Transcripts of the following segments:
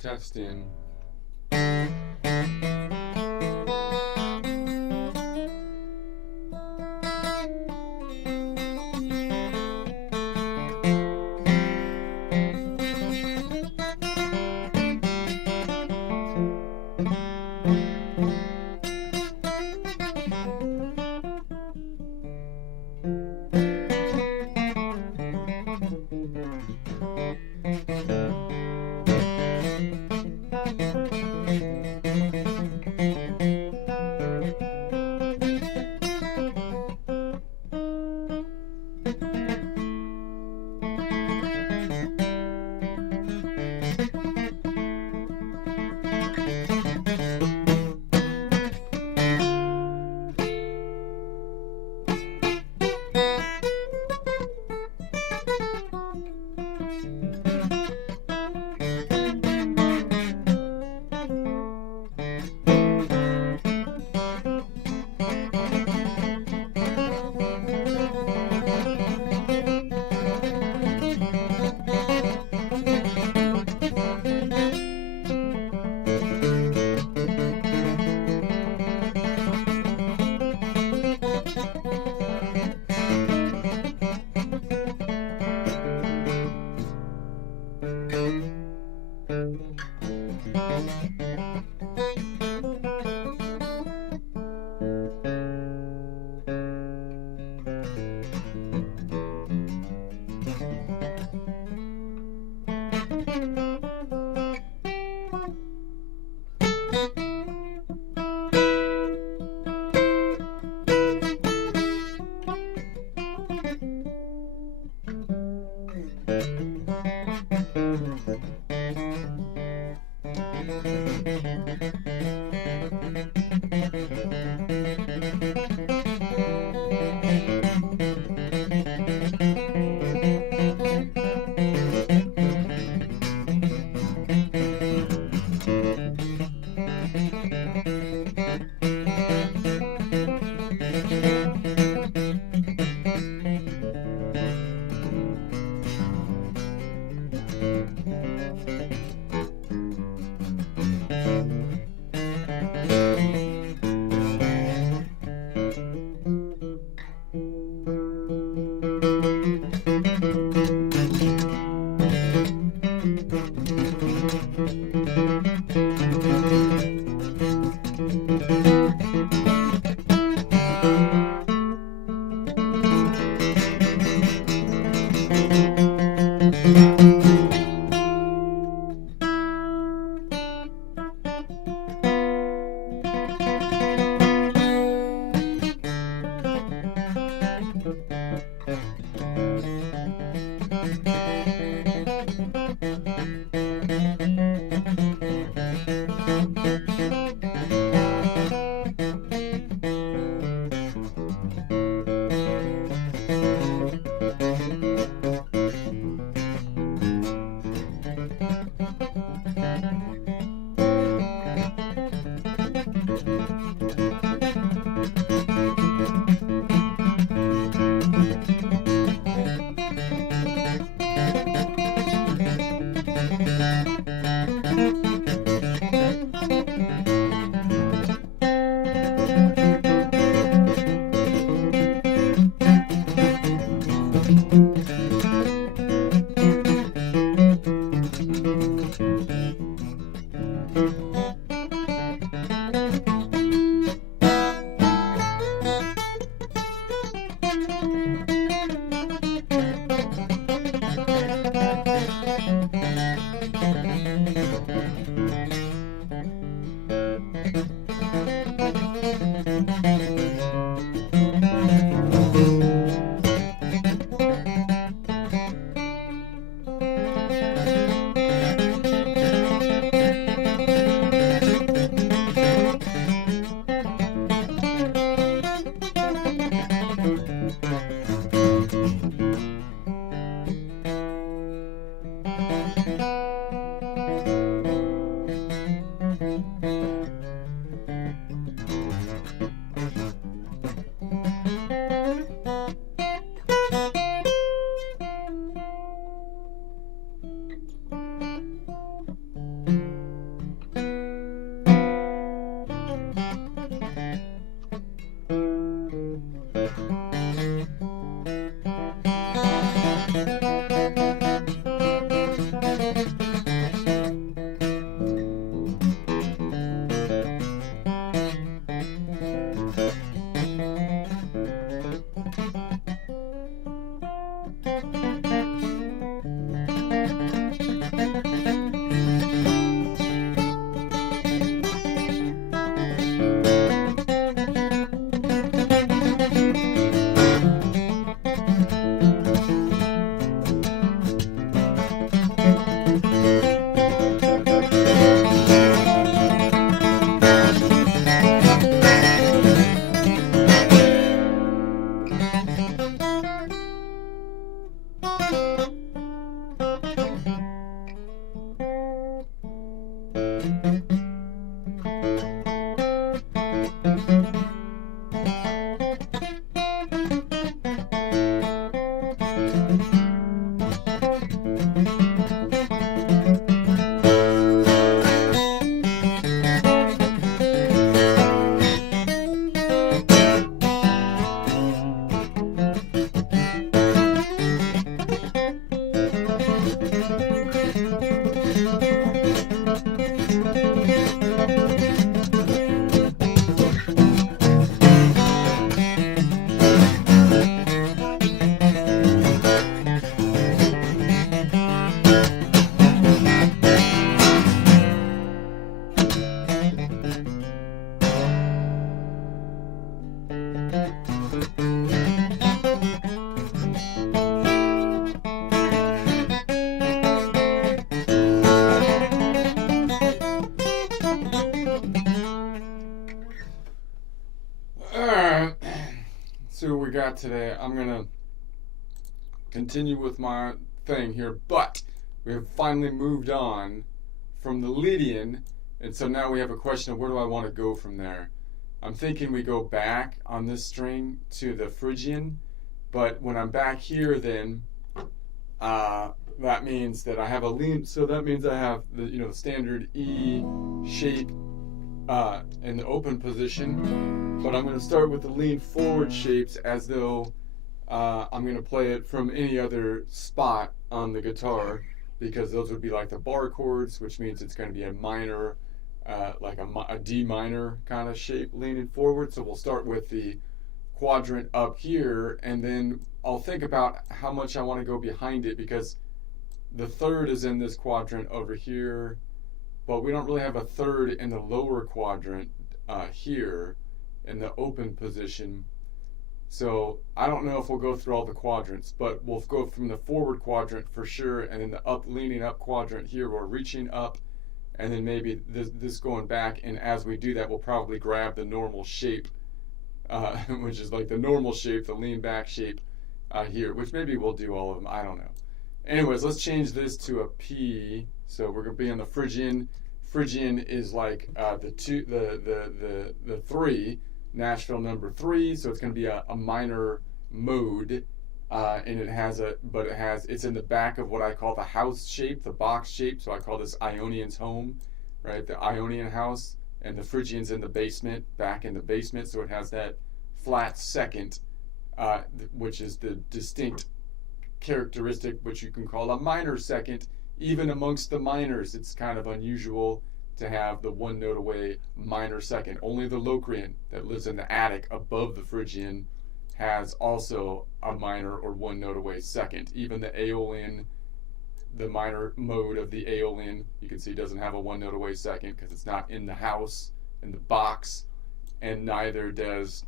Testing. Alright, so what we got today, I'm gonna continue with my thing here, but we have finally moved on from the Lydian, and so now we have a question of where do I want to go from there. I'm thinking we go back on this string to the Phrygian, but when I'm back here then, that means that I have a lean, so that means I have the standard E shape in the open position, but I'm going to start with the lean forward shapes as though I'm going to play it from any other spot on the guitar, because those would be like the bar chords, which means it's going to be a minor, like a D minor kind of shape leaning forward. So we'll start with the quadrant up here, and then I'll think about how much I want to go behind it, because the third is in this quadrant over here, but we don't really have a third in the lower quadrant here in the open position. So I don't know if we'll go through all the quadrants, but we'll go from the forward quadrant for sure, and then the leaning up quadrant here, we're reaching up, and then maybe this going back, and as we do that, we'll probably grab the normal shape, which is like the normal shape, the lean back shape here, which maybe we'll do all of them, I don't know. Anyways, let's change this to a P. So we're going to be on the Phrygian. Phrygian is like the 3, Nashville number 3. So it's going to be a minor mode, and it's in the back of what I call the house shape, the box shape. So I call this Ionian's home, right? The Ionian house, and the Phrygian's in the basement, back in the basement. So it has that flat second, which is the distinct characteristic, which you can call a minor second. Even amongst the minors, it's kind of unusual to have the one note away minor second. Only the Locrian that lives in the attic above the Phrygian has also a minor or one note away second. Even the Aeolian, the minor mode of the Aeolian, you can see doesn't have a one note away second because it's not in the house, in the box, and neither does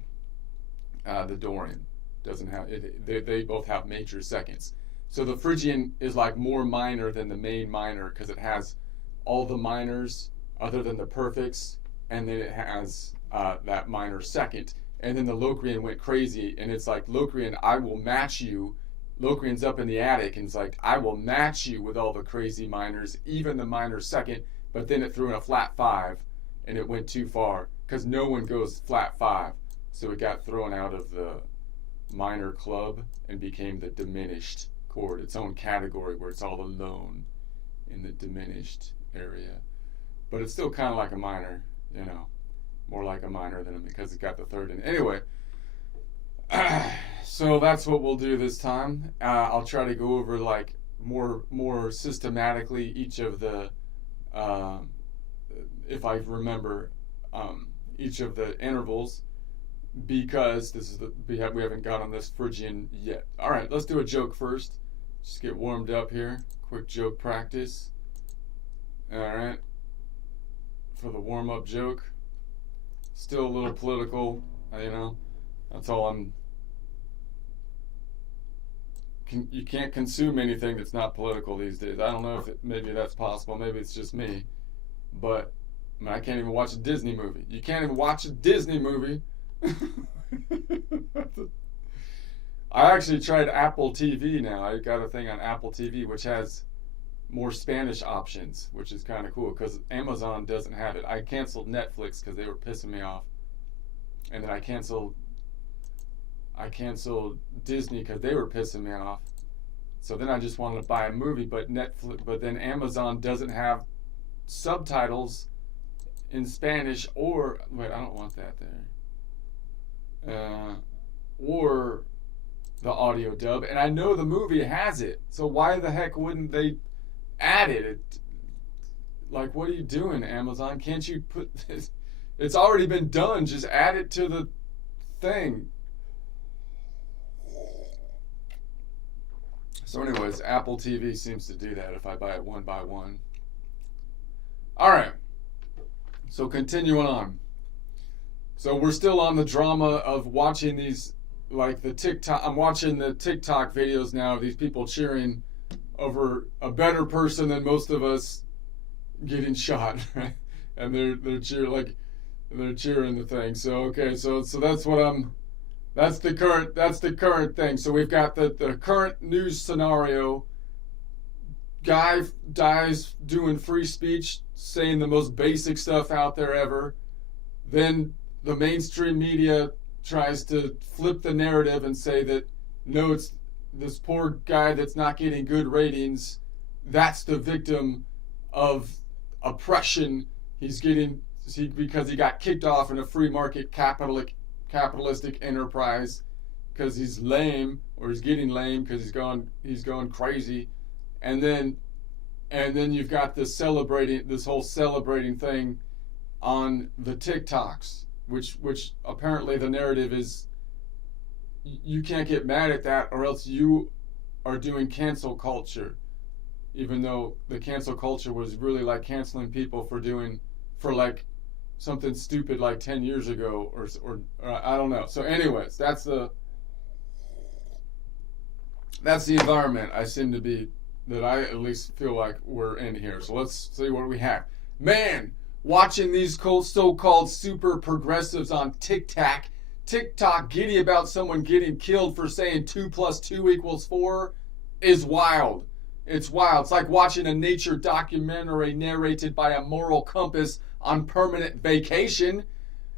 the Dorian. Doesn't have it, they both have major seconds. So the Phrygian is like more minor than the main minor because it has all the minors other than the perfects, and then it has that minor second. And then the Locrian went crazy, and it's like, Locrian, I will match you. Locrian's up in the attic, and it's like, I will match you with all the crazy minors, even the minor second. But then it threw in a flat 5, and it went too far because no one goes flat 5. So it got thrown out of the minor club and became the diminished chord, its own category where it's all alone in the diminished area. But it's still kind of like a minor, more like a minor than because it got the third in. Anyway, so that's what we'll do this time. I'll try to go over like more systematically each of the, if I remember, each of the intervals, because this is we haven't got on this Phrygian yet. All right, let's do a joke first. Just get warmed up here. Quick joke practice. All right, for the warm-up joke. Still a little political, That's all you can't consume anything that's not political these days. I don't know if maybe that's possible. Maybe it's just me, but I can't even watch a Disney movie. You can't even watch a Disney movie. I actually tried Apple TV now. I got a thing on Apple TV which has more Spanish options, which is kind of cool because Amazon doesn't have it. I canceled Netflix because they were pissing me off, and then I canceled Disney because they were pissing me off. So then I just wanted to buy a movie, but then Amazon doesn't have subtitles in Spanish or wait, I don't want that there. Or the audio dub, and I know the movie has it. So why the heck wouldn't they add it? Like, what are you doing, Amazon? Can't you put this? It's already been done. Just add it to the thing. So anyways, Apple TV seems to do that if I buy it one by one. All right. So continuing on. So we're still on the drama of watching these, like the TikTok. I'm watching the TikTok videos now of these people cheering over a better person than most of us getting shot, right? And they're cheering the thing. So okay, so that's what that's the current thing. So we've got the current news scenario. Guy dies doing free speech, saying the most basic stuff out there ever. Then the mainstream media tries to flip the narrative and say that no, it's this poor guy that's not getting good ratings. That's the victim of oppression. Because he got kicked off in a free market capitalistic enterprise because he's lame, or he's getting lame because he's going crazy. And then you've got this whole celebrating thing on the TikToks, which apparently the narrative is you can't get mad at that or else you are doing cancel culture, even though the cancel culture was really like canceling people for like something stupid like 10 years ago or I don't know. So anyways, that's the environment that I at least feel like we're in here. So let's see what we have. Man, watching these so-called super progressives on TikTok giddy about someone getting killed for saying 2 + 2 = 4 is wild. It's wild. It's like watching a nature documentary narrated by a moral compass on permanent vacation.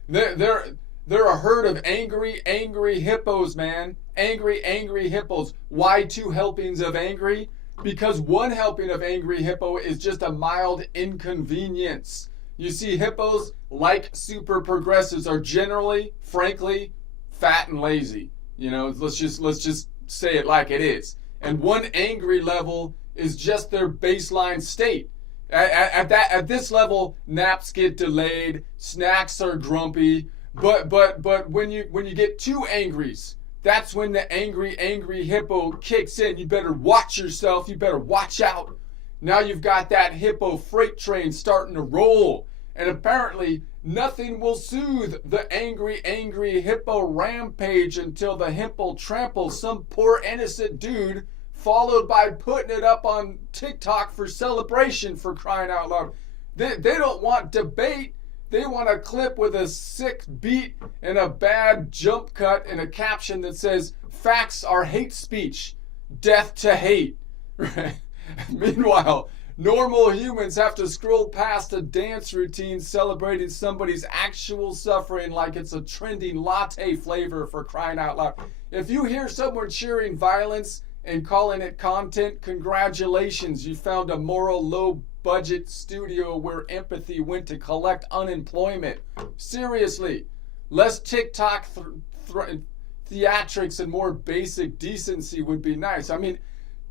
They're a herd of angry hippos, man. Angry hippos. Why 2 helpings of angry? Because 1 helping of angry hippo is just a mild inconvenience. You see, hippos, like super progressives, are generally, frankly, fat and lazy. You know, let's just say it like it is. And 1 angry level is just their baseline state. At this level, naps get delayed, snacks are grumpy. But when you get 2 angries, that's when the angry hippo kicks in. You better watch yourself. You better watch out. Now you've got that hippo freight train starting to roll. And apparently nothing will soothe the angry hippo rampage until the hippo tramples some poor innocent dude, followed by putting it up on TikTok for celebration, for crying out loud. They don't want debate. They want a clip with a sick beat and a bad jump cut and a caption that says, "Facts are hate speech. Death to hate." Right? Meanwhile, normal humans have to scroll past a dance routine celebrating somebody's actual suffering like it's a trending latte flavor, for crying out loud. If you hear someone cheering violence and calling it content, congratulations. You found a moral low-budget studio where empathy went to collect unemployment. Seriously, less TikTok theatrics and more basic decency would be nice. I mean,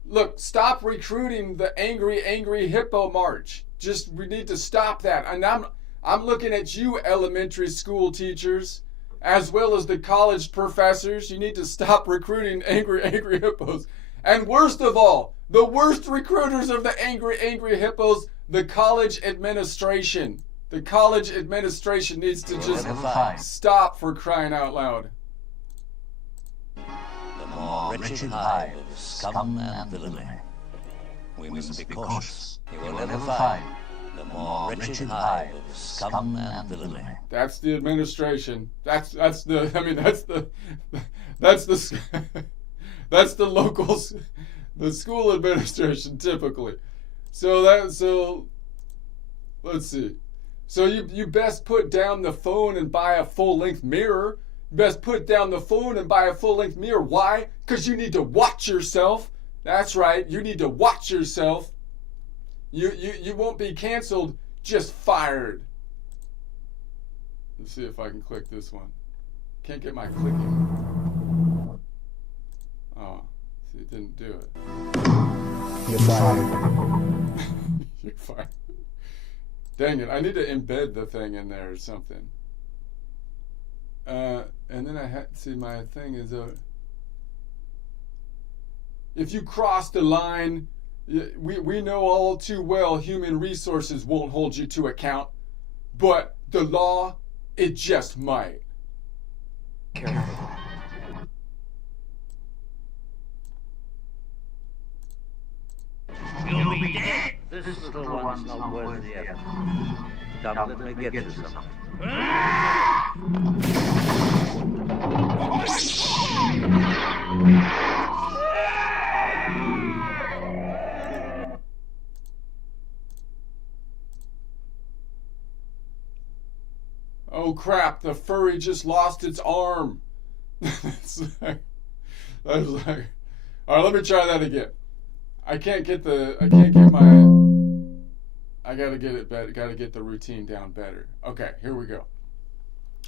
look, stop recruiting the angry hippo march. We need to stop that. And I'm looking at you, elementary school teachers, as well as the college professors. You need to stop recruiting angry hippos. And worst of all, the worst recruiters of the angry hippos, the college administration. The college administration needs to just stop, for crying out loud. The more wretched hive of scum and villainy. We must be cautious. You will never find the more wretched hive of scum and villainy. That's the administration. That's the locals, the school administration typically. So let's see. So you best put down the phone and buy a full-length mirror. Best put down the phone and buy a full-length mirror. Why? Because you need to watch yourself. That's right. You need to watch yourself. You won't be canceled, just fired. Let's see if I can click this one. Can't get my clicking. Oh, see, it didn't do it. You're fired. You're fired. Dang it, I need to embed the thing in there or something. And then I had, see, my thing is, if you cross the line, we know all too well human resources won't hold you to account, but the law, it just might. Careful. You'll be dead. This little one's not worth the effort. Come, let me get you some. Oh crap, the furry just lost its arm. That's like, all right, let me try that again. I gotta get it better, gotta get the routine down better. Okay, here we go.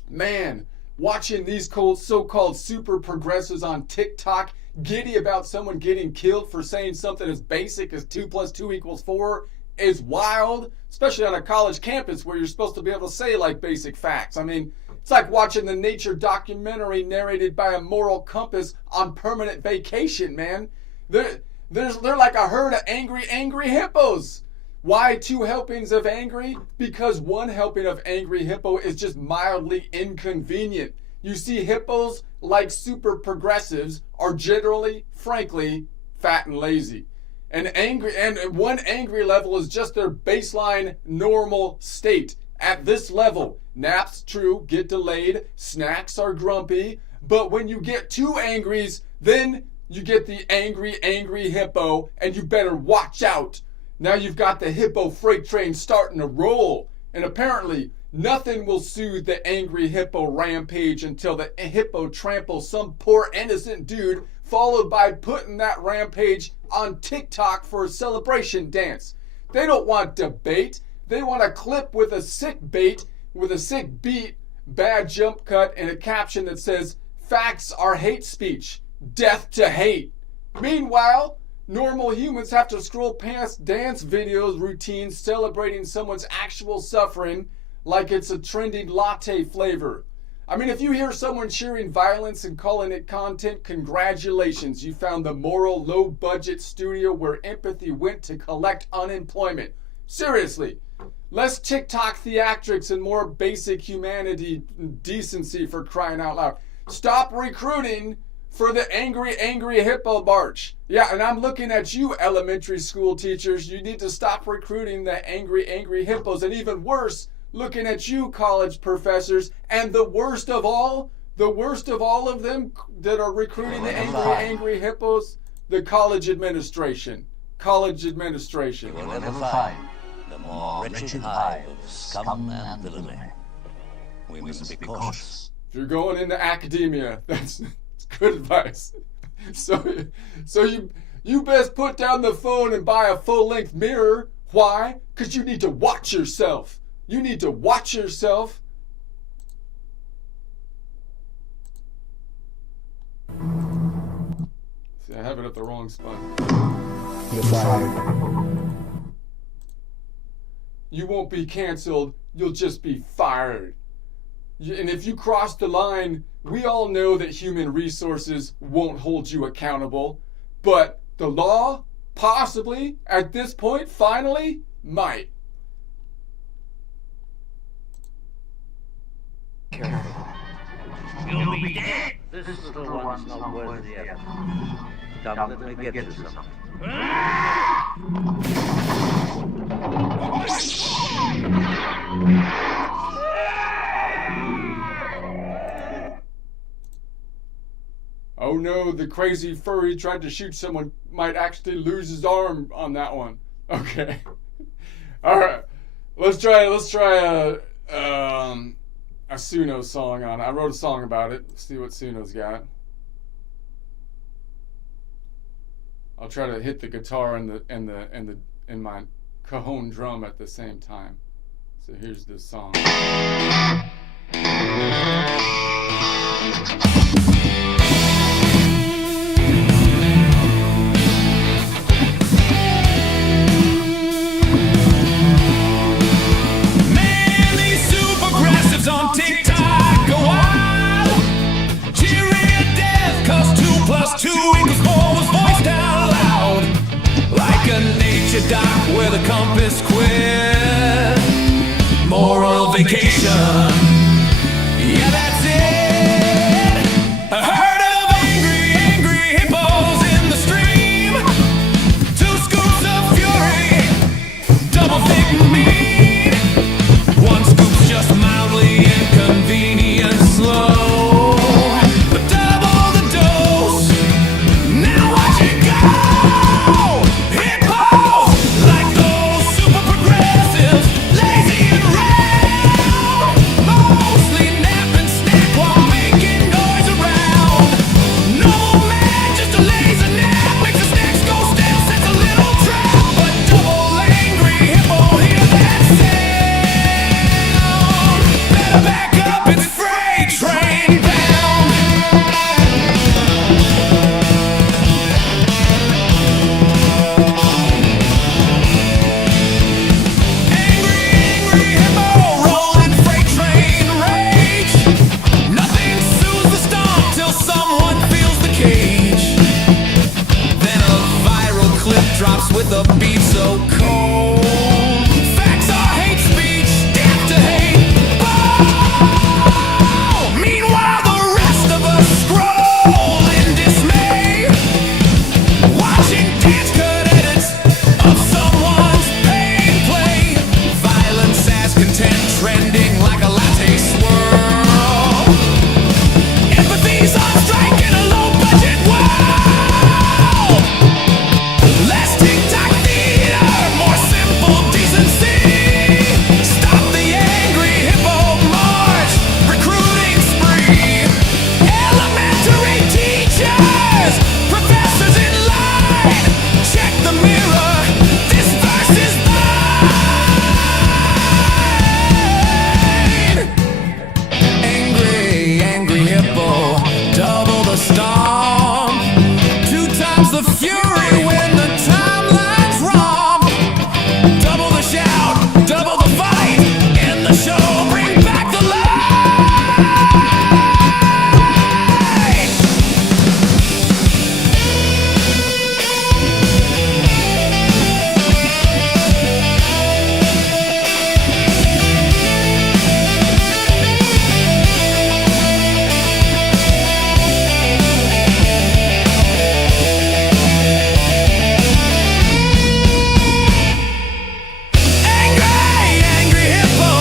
Man, watching these so-called super progressives on TikTok giddy about someone getting killed for saying something as basic as 2 + 2 = 4 is wild, especially on a college campus where you're supposed to be able to say like basic facts. I mean, it's like watching the nature documentary narrated by a moral compass on permanent vacation, man. They're like a herd of angry hippos. Why 2 helpings of angry? Because 1 helping of angry hippo is just mildly inconvenient. You see, hippos, like super progressives, are generally, frankly, fat and lazy. And 1 angry level is just their baseline normal state. At this level, naps, true, get delayed, snacks are grumpy, but when you get 2 angries, then you get the angry hippo, and you better watch out. Now you've got the hippo freight train starting to roll, and apparently nothing will soothe the angry hippo rampage until the hippo tramples some poor innocent dude, followed by putting that rampage on TikTok for a celebration dance. They don't want debate. They want a clip with a sick bait, with a sick beat, bad jump cut, and a caption that says, "Facts are hate speech. Death to hate." Meanwhile, normal humans have to scroll past dance videos routines celebrating someone's actual suffering like it's a trending latte flavor. I mean, if you hear someone cheering violence and calling it content, congratulations, you found the moral low-budget studio where empathy went to collect unemployment. Seriously, less TikTok theatrics and more basic humanity and decency, for crying out loud. Stop recruiting for the angry hippo march. Yeah, and I'm looking at you, elementary school teachers. You need to stop recruiting the angry hippos. And even worse, looking at you, college professors. And the worst of all of them that are recruiting the angry hippos, the college administration. College administration. You will never find the more wretched hive of scum and villainy. We must be cautious. If you're going into academia, that's good advice. So you best put down the phone and buy a full-length mirror. Why? Because you need to watch yourself. You need to watch yourself. See, I have it at the wrong spot. You're fired. You won't be canceled. You'll just be fired. And if you cross the line, we all know that human resources won't hold you accountable. But the law, possibly, at this point, finally, might. Careful. You'll be dead. This little one's not worth the effort. Come, let me get you some. Oh no, the crazy furry tried to shoot someone, might actually lose his arm on that one. Okay. All right. Let's try a Suno song on it. I wrote a song about it. See what Suno's got. I'll try to hit the guitar and my cajon drum at the same time. So here's this song. Man, these super progressives on TikTok go wild, cheering death 'cause 2 + 2 = 4 was voiced out loud, like a nature doc where the compass quit. Moral vacation, yeah, that's it. A herd of angry hippos in the stream. 2 scoops of fury, double thick meat. 1 scoop's just mildly inconvenient slow. But double the dose, now watch it go. Hippos, like those super progressives, lazy and round. Mostly nap and snack while making noise around. No man, just a lazy nap, makes the snacks go stale, sets a little trap. But double angry hippo, hear that sound. Better back up, it's freight train bound. Angry hippo, rolling freight train rage. Nothing soothes the stomp till someone feels the cage. Then a viral clip drops with a beat so cold. Facts are hate speech, death to hate. Oh! Meanwhile, the rest of us scroll in dismay, watching dance cut edits of someone's pain play. Violence as content, trending like a latte swirl. Empathy's on strike in a low-budget world. Less TikTok theater, more simple decency. Stop the angry hippo march, recruiting spree. Elementary teachers, professors in line, check the mirror, this verse is mine. Angry hippo, double the stomp. 2 times the fury when the timeline's wrong. Double the shout, double the fight, in the show, bring back the light. Angry hippo,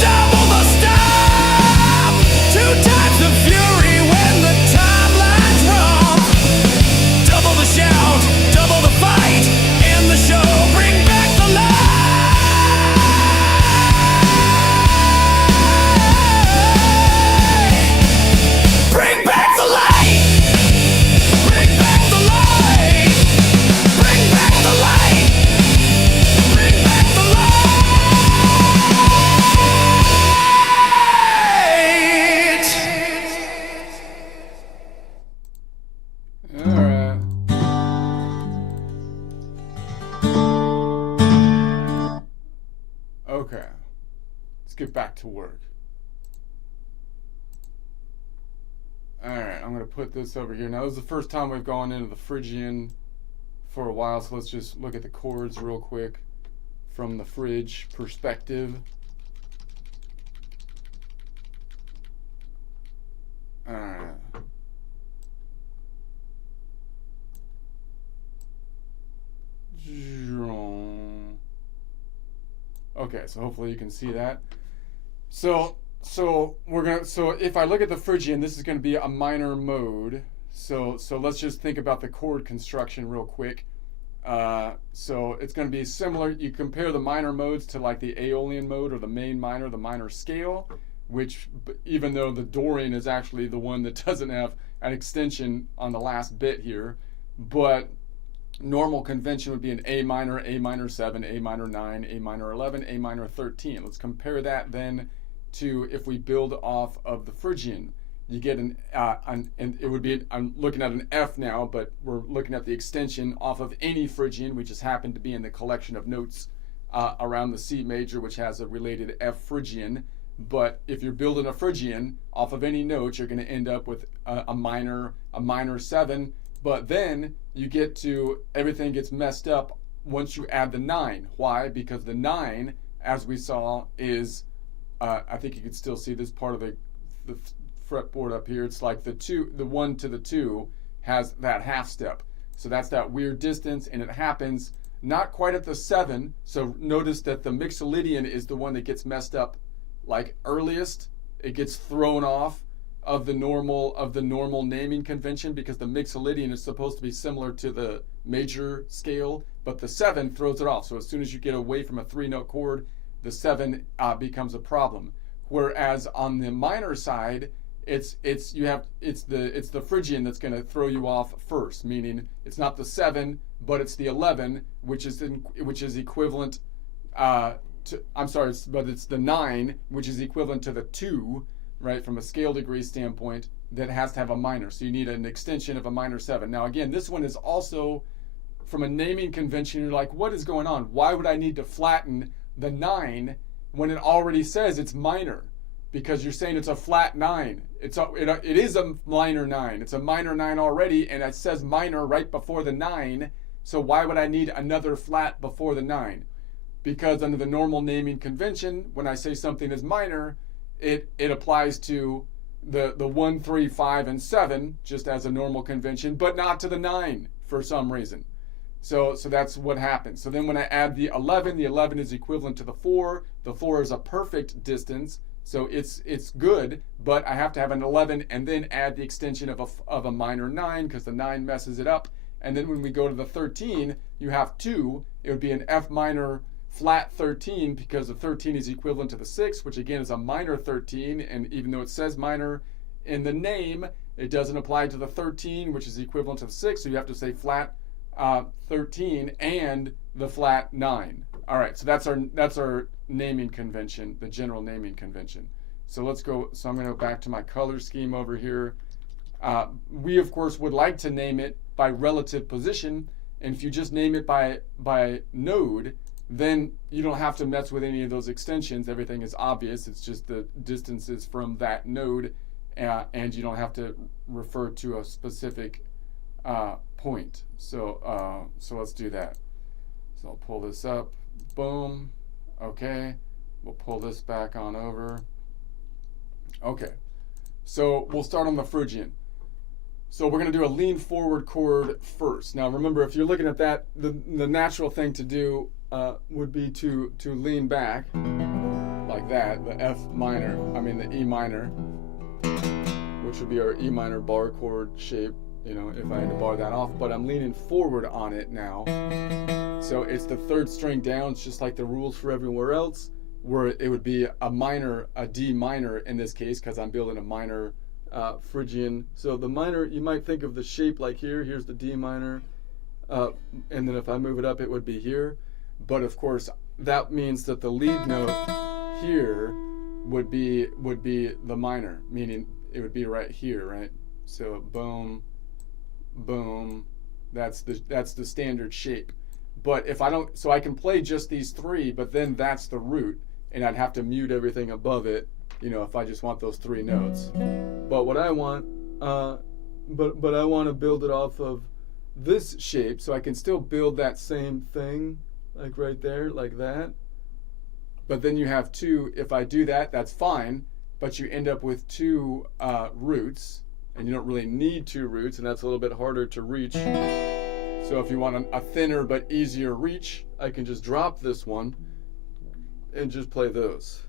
double the stop. 2 times the fury when the timeline's wrong. Double the shout, double the fight, in the show, bring back the light. Bring back the light. Bring back the light. Bring back the light. Bring back the light. All right. Okay. Let's get back to work. All right, I'm going to put this over here. Now, this is the first time we've gone into the Phrygian for a while, so let's just look at the chords real quick from the Phryg perspective. All right. Okay, so hopefully you can see that. So if I look at the Phrygian, this is going to be a minor mode. So let's just think about the chord construction real quick. So it's going to be similar. You compare the minor modes to like the Aeolian mode or the main minor, the minor scale, which even though the Dorian is actually the one that doesn't have an extension on the last bit here, but normal convention would be an A minor 7, A minor 9, A minor 11, A minor 13. Let's compare that then to if we build off of the Phrygian. You get and it would be, I'm looking at an F now, but we're looking at the extension off of any Phrygian. We just happen to be in the collection of notes around the C major, which has a related F Phrygian. But if you're building a Phrygian off of any note, you're going to end up with a minor 7. But then you get to, everything gets messed up once you add the 9. Why? Because the 9, as we saw, is, I think you can still see this part of the fretboard up here. It's like the 1 to the 2 has that half step. So that's that weird distance, and it happens not quite at the 7. So notice that the Mixolydian is the one that gets messed up like earliest. It gets thrown off of the normal naming convention because the Mixolydian is supposed to be similar to the major scale, but the 7 throws it off. So as soon as you get away from a 3-note chord, the 7 becomes a problem. Whereas on the minor side, it's the Phrygian that's going to throw you off first, meaning it's not the 7, but it's the 11, which is equivalent but it's the 9, which is equivalent to the 2, right, from a scale degree standpoint, that has to have a minor. So you need an extension of a minor 7. Now again, this one is also, from a naming convention, you're like, what is going on? Why would I need to flatten the 9 when it already says it's minor? Because you're saying it's a flat 9. It is a minor 9. It's a minor 9 already, and it says minor right before the 9. So why would I need another flat before the 9? Because under the normal naming convention, when I say something is minor, it applies to the 1, 3, 5, and 7, just as a normal convention, but not to the 9 for some reason. So that's what happens. So then when I add the 11 is equivalent to the 4. The 4 is a perfect distance, so it's good, but I have to have an 11 and then add the extension of a minor 9 because the 9 messes it up. And then when we go to the 13, you have 2. It would be an F minor flat 13 because the 13 is equivalent to the 6, which again is a minor 13, and even though it says minor in the name, it doesn't apply to the 13, which is equivalent to the 6, so you have to say flat 13 and the flat 9. All right, so that's our naming convention, the general naming convention. So let's go. So I'm going to go back to my color scheme over here. We of course would like to name it by relative position, and if you just name it by node, then you don't have to mess with any of those extensions. Everything is obvious. It's just the distances from that node, and you don't have to refer to a specific point. So let's do that. So I'll pull this up. Boom. Okay. We'll pull this back on over. Okay. So we'll start on the Phrygian. So we're going to do a lean forward chord first. Now remember, if you're looking at that, the natural thing to do would be to lean back like that, the the E minor, which would be our E minor bar chord shape, if I had to bar that off, but I'm leaning forward on it now. So it's the 3rd string down. It's just like the rules for everywhere else, where it would be a D minor in this case, because I'm building a minor Phrygian. So the minor, you might think of the shape like here's the D minor, and then if I move it up, it would be here. But of course, that means that the lead note here would be the minor, meaning it would be right here, right? So boom, boom, that's the standard shape. But if I don't, so I can play just these 3, but then that's the root, and I'd have to mute everything above it, if I just want those 3 notes. But what I want, but I want to build it off of this shape, so I can still build that same thing, like right there, like that. But then you have 2, if I do that, that's fine, but you end up with 2 roots, and you don't really need 2 roots, and that's a little bit harder to reach. So if you want a thinner but easier reach, I can just drop this one and just play those.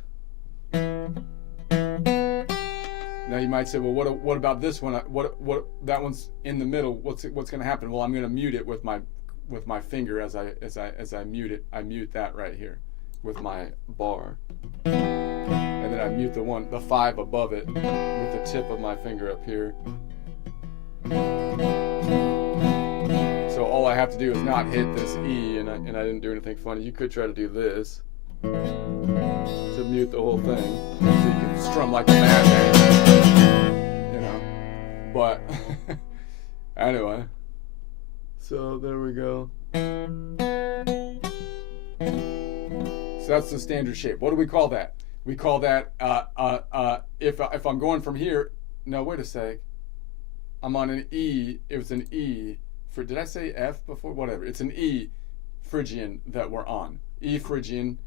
Now you might say, well, what about this one? What that one's in the middle? What's going to happen? Well, I'm going to mute it with my with my finger as I mute it. I mute that right here with my bar, and then I mute the 5 above it with the tip of my finger up here. So all I have to do is not hit this E, and I didn't do anything funny. You could try to do this to mute the whole thing, so you can strum like a madman, you know. But anyway, so there we go. So that's the standard shape. What do we call that? We call that if I'm going from here. No, wait a sec. I'm on an E. It was an E. Did I say F before? Whatever. It's an E Phrygian that we're on. E Phrygian.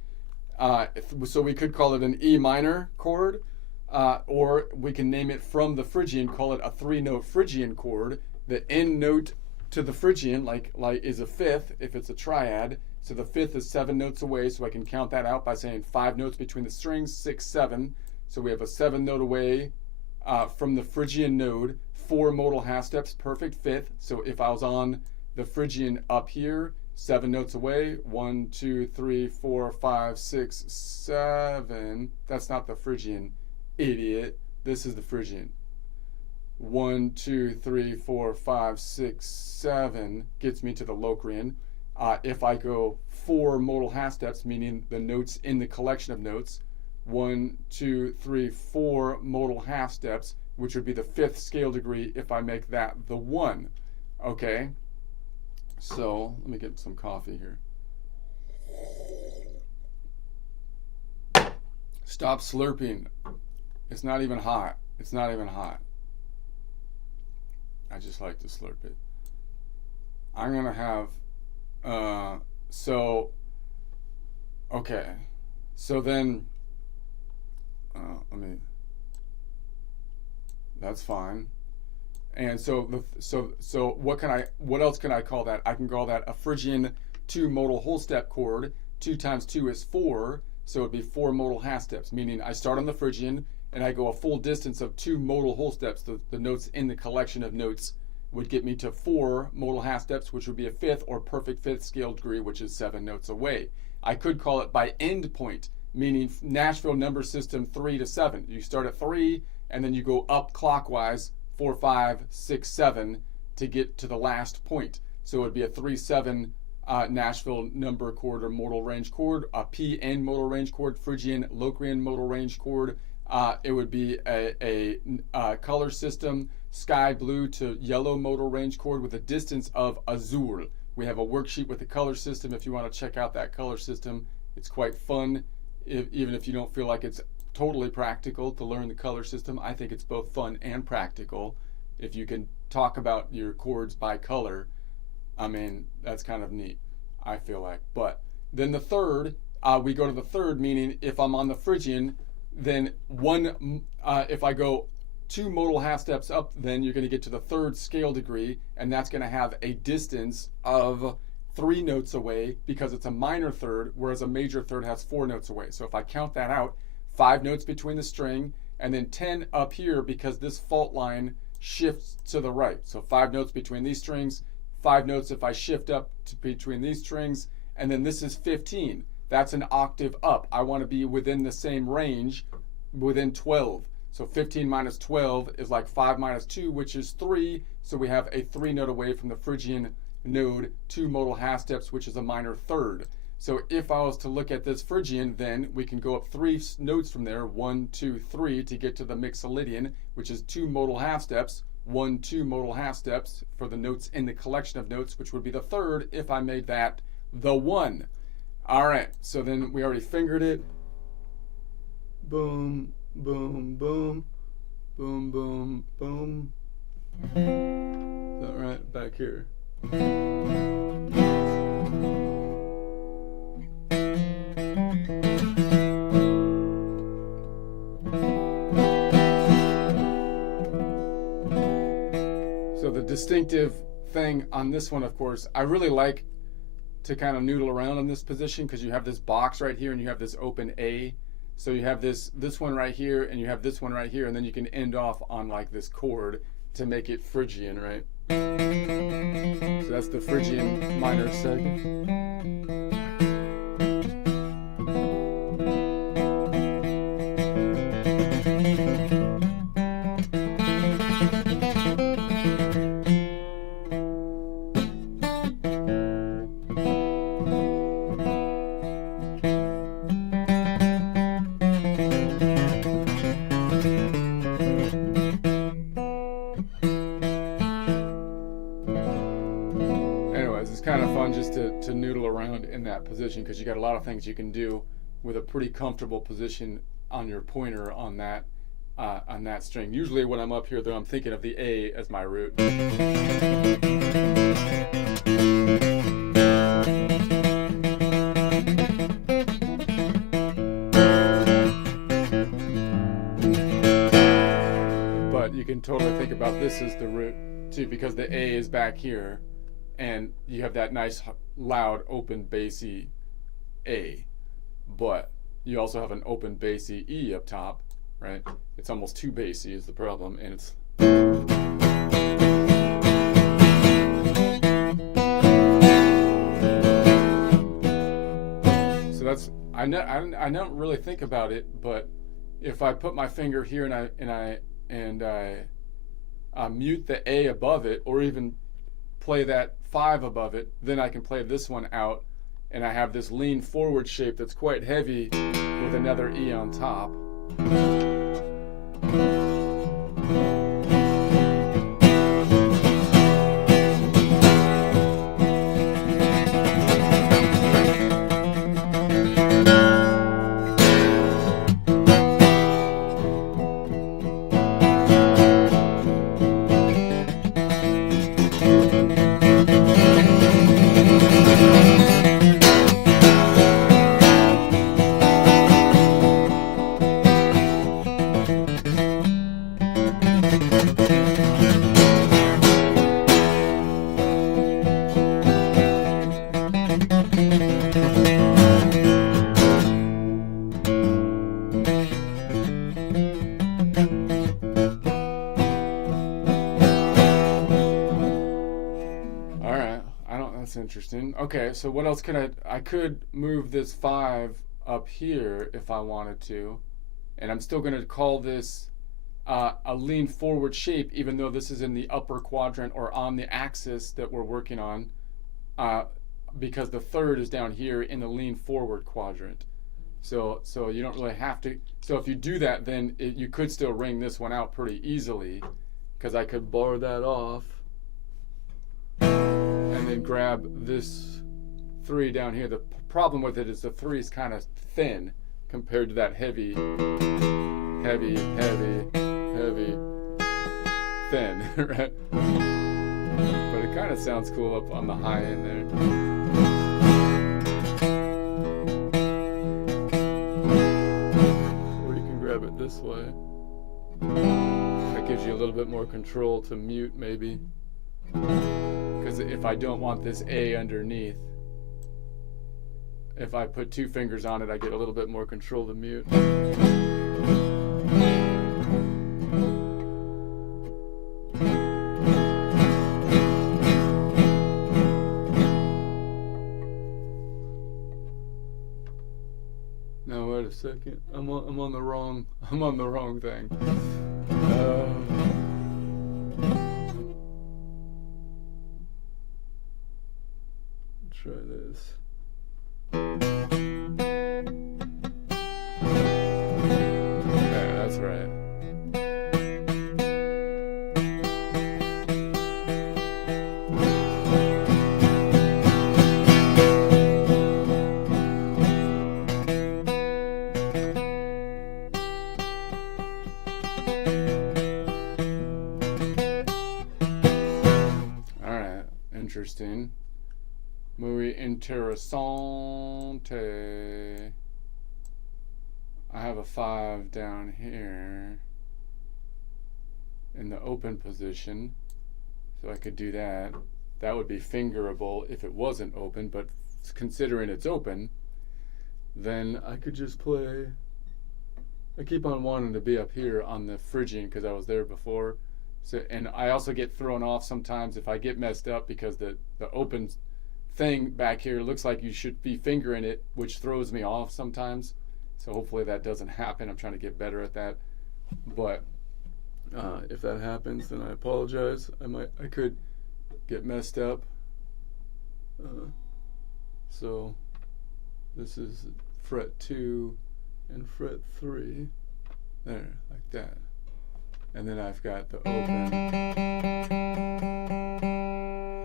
So we could call it an E minor chord, or we can name it from the Phrygian, call it a 3-note Phrygian chord. The end note to the Phrygian, like is a 5th if it's a triad. So the 5th is 7 notes away, so I can count that out by saying 5 notes between the strings, 6, 7. So we have a 7 note away from the Phrygian node, 4 modal half steps, perfect 5th. So if I was on the Phrygian up here, 7 notes away, 1, 2, 3, 4, 5, 6, 7. That's not the Phrygian, idiot. This is the Phrygian. 1, 2, 3, 4, 5, 6, 7 gets me to the Locrian. If I go 4 modal half steps, meaning the notes in the collection of notes, 1, 2, 3, 4 modal half steps, which would be the 5th scale degree if I make that the 1. Okay? So, let me get some coffee here. Stop slurping. It's not even hot. It's not even hot. I just like to slurp it. I'm going to have, okay. So then, that's fine. And so what else can I call that? I can call that a Phrygian 2 modal whole step chord. 2 times 2 is 4, so it'd be 4 modal half steps, meaning I start on the Phrygian and I go a full distance of 2 modal whole steps. The notes in the collection of notes would get me to 4 modal half steps, which would be a 5th or perfect 5th scale degree, which is 7 notes away. I could call it by end point, meaning Nashville number system 3 to 7. You start at 3 and then you go up clockwise 4, 5, 6, 7 to get to the last point. So it would be a 3-7 Nashville number chord or modal range chord, a PN modal range chord, Phrygian Locrian modal range chord. It would be a color system, sky blue to yellow modal range chord with a distance of azul. We have a worksheet with the color system if you want to check out that color system. It's quite fun, even if you don't feel like it's totally practical to learn the color system. I think it's both fun and practical. If you can talk about your chords by color, I mean, that's kind of neat, I feel like. But then the third, we go to the third, meaning if I'm on the Phrygian, then if I go 2 modal half steps up, then you're going to get to the 3rd scale degree, and that's going to have a distance of 3 notes away because it's a minor third, whereas a major third has 4 notes away. So if I count that out, 5 notes between the string, and then 10 up here because this fault line shifts to the right. So 5 notes between these strings, 5 notes if I shift up between these strings, and then this is 15. That's an octave up. I want to be within the same range, within 12. So 15 minus 12 is like 5 minus 2, which is 3. So we have a 3 note away from the Phrygian node, 2 modal half steps, which is a minor third. So if I was to look at this Phrygian, then we can go up 3 notes from there, 1, 2, 3, to get to the Mixolydian, which is 2 modal half steps, 1, 2 modal half steps for the notes in the collection of notes, which would be the 3rd if I made that the 1. All right, so then we already fingered it. Boom, boom, boom, boom, boom, boom. Is that right? Back here. So the distinctive thing on this one, of course, I really like to kind of noodle around in this position because you have this box right here and you have this open A. So you have this one right here and you have this one right here, and then you can end off on like this chord to make it Phrygian, right? So that's the Phrygian minor seg. Kind of fun just to noodle around in that position because you got a lot of things you can do with a pretty comfortable position on your pointer on that string. Usually when I'm up here though, I'm thinking of the A as my root. But you can totally think about this as the root too, because the A is back here. And you have that nice, loud, open, bassy A. But you also have an open, bassy E up top, right? It's almost too bassy is the problem, and it's... So that's... I don't really think about it, but if I put my finger here and I mute the A above it, or even play that 5 above it, then I can play this one out, and I have this lean forward shape that's quite heavy with another E on top. That's interesting. Okay, so what else could I could move this 5 up here if I wanted to, and I'm still going to call this a lean forward shape, even though this is in the upper quadrant or on the axis that we're working on, because the 3rd is down here in the lean forward quadrant. So you don't really have to. So if you do that, then you could still ring this one out pretty easily, because I could bar that off and then grab this 3 down here. The problem with it is the 3 is kind of thin compared to that heavy, thin, right? But it kind of sounds cool up on the high end there. Or you can grab it this way. That gives you a little bit more control to mute, maybe. Because if I don't want this A underneath, if I put 2 fingers on it, I get a little bit more control to mute. Now wait a second. I'm on the wrong thing. Try this. Okay, that's right. All right, interesting. Muy interesante. I have a 5 down here in the open position, so I could do that. That would be fingerable if it wasn't open, but considering it's open, then I could just play. I keep on wanting to be up here on the Phrygian because I was there before, So, and I also get thrown off sometimes if I get messed up because the open thing back here looks like you should be fingering it, which throws me off sometimes. So hopefully that doesn't happen. I'm trying to get better at that. But if that happens, then I apologize. I could get messed up. So this is fret 2 and fret 3. There, like that. And then I've got the open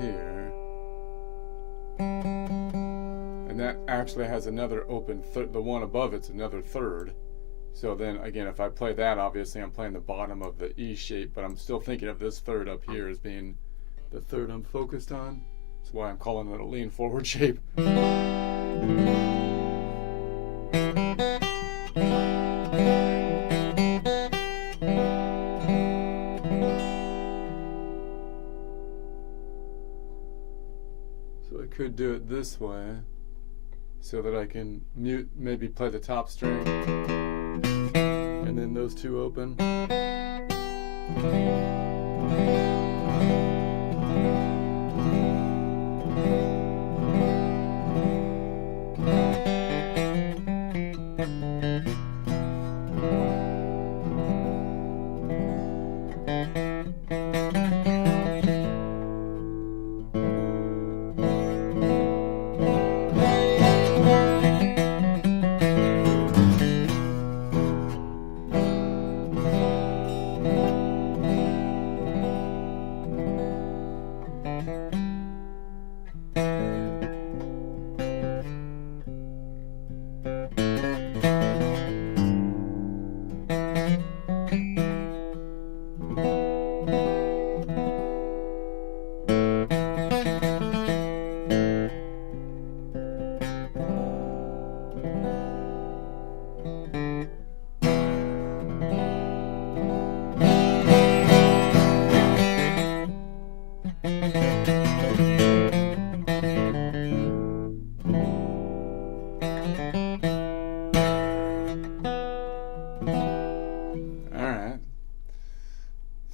here. And that actually has another open the one above it's another third. So then again, if I play that, obviously I'm playing the bottom of the E shape, but I'm still thinking of this third up here as being the third I'm focused on. That's why I'm calling it a lean forward shape. So I could do it this way so that I can mute, maybe play the top string and then those two open.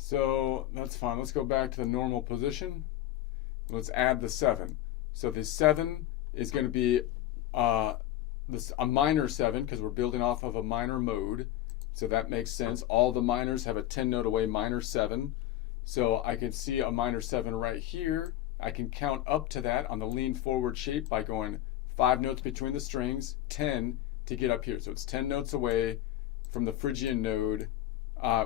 So that's fine. Let's go back to the normal position. Let's add the 7. So the 7 is going to be a minor 7 because we're building off of a minor mode. So that makes sense. All the minors have a 10 note away minor 7. So I can see a minor 7 right here. I can count up to that on the lean forward shape by going 5 notes between the strings, 10 to get up here. So it's 10 notes away from the Phrygian node,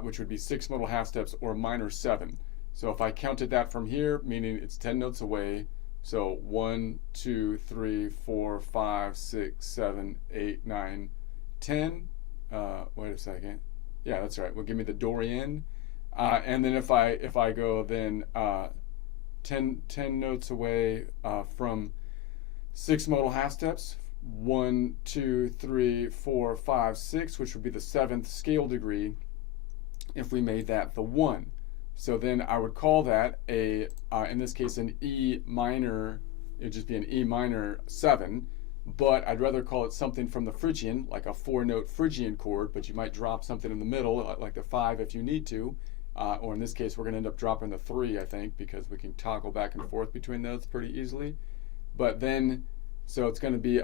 which would be 6 modal half steps or minor 7. So if I counted that from here, meaning it's 10 notes away, so 1, 2, 3, 4, 5, 6, 7, 8, 9, 10. Wait a second. Yeah, that's right. Well, give me the Dorian. And then if I go then 10 notes away from 6 modal half steps, 1, 2, 3, 4, 5, 6, which would be the 7th scale degree if we made that the 1. So then I would call that in this case, an E minor. It would just be an E minor 7, but I'd rather call it something from the Phrygian, like a 4-note Phrygian chord, but you might drop something in the middle, like the 5 if you need to. Or in this case, we're going to end up dropping the 3, I think, because we can toggle back and forth between those pretty easily. But then, so it's going to be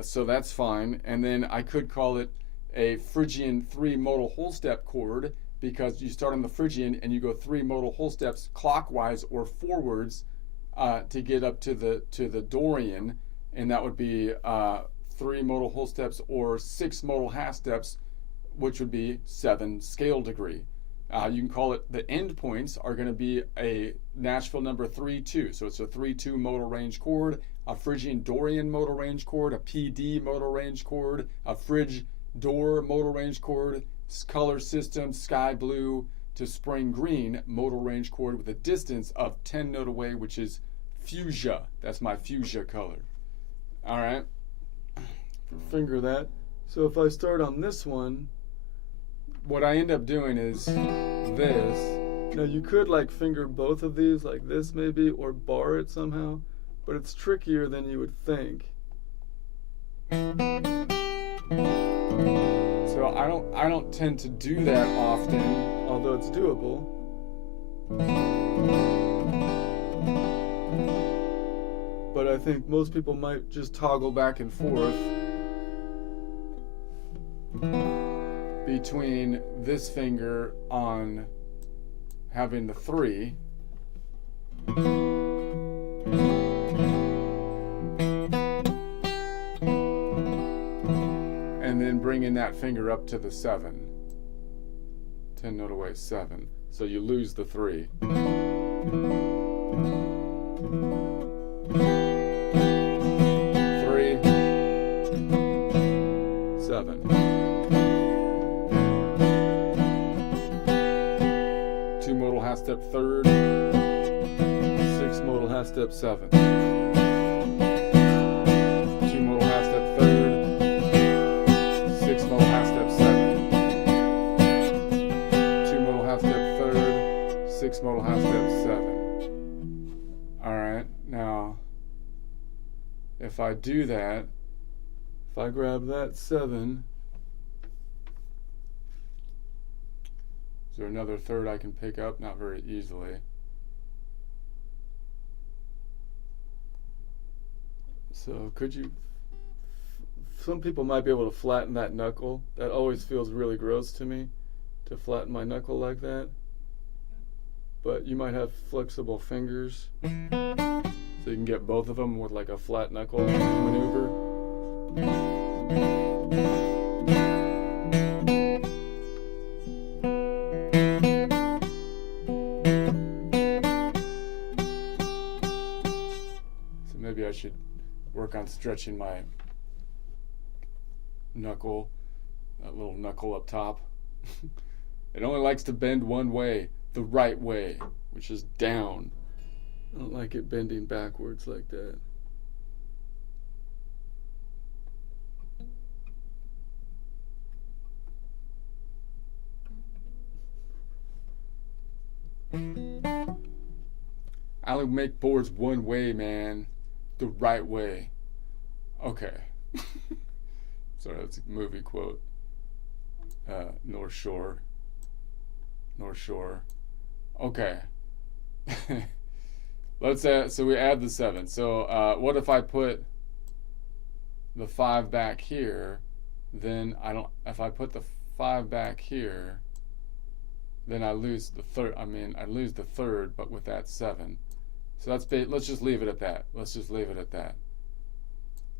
so that's fine. And then I could call it a Phrygian 3 modal whole step chord, because you start on the Phrygian and you go 3 modal whole steps clockwise or forwards to get up to the Dorian, and that would be 3 modal whole steps or 6 modal half steps, which would be 7 scale degree. You can call it, the end points are going to be a Nashville number 3-2. So it's a 3-2 modal range chord, a Phrygian Dorian modal range chord, a PD modal range chord, a Phryg Dor modal range chord, color system sky blue to spring green modal range chord with a distance of 10 note away, which is fuchsia. That's my fuchsia color. All right. Finger that. So if I start on this one, what I end up doing is this. Now you could like finger both of these like this maybe, or bar it somehow, but it's trickier than you would think. So I don't tend to do that often, although it's doable. But I think most people might just toggle back and forth between this finger on having the 3 and then bringing that finger up to the 7. 10 note away, 7. So you lose the 3. 3, 7. 2 modal half step 3rd, 6 modal half step 7. 2 modal half step 3rd, 6 modal half step 7. 2 modal half step 3rd, 6 modal half step 7. Alright, now if I do that, if I grab that 7, is there another 3rd I can pick up? Not very easily. So could you, some people might be able to flatten that knuckle. That always feels really gross to me, to flatten my knuckle like that. But you might have flexible fingers, so you can get both of them with like a flat knuckle maneuver. So maybe I should work on stretching my knuckle, that little knuckle up top. It only likes to bend one way, the right way, which is down. I don't like it bending backwards like that. I only make boards one way, man. The right way. Okay. Sorry, that's a movie quote. North Shore. North Shore. Okay. Let's add, so we add the 7. So what if I put the 5 back here? Then I don't, if I put the 5 back here, then I lose the 3rd. I mean, I lose the 3rd, but with that 7. So that's, let's just leave it at that. Let's just leave it at that.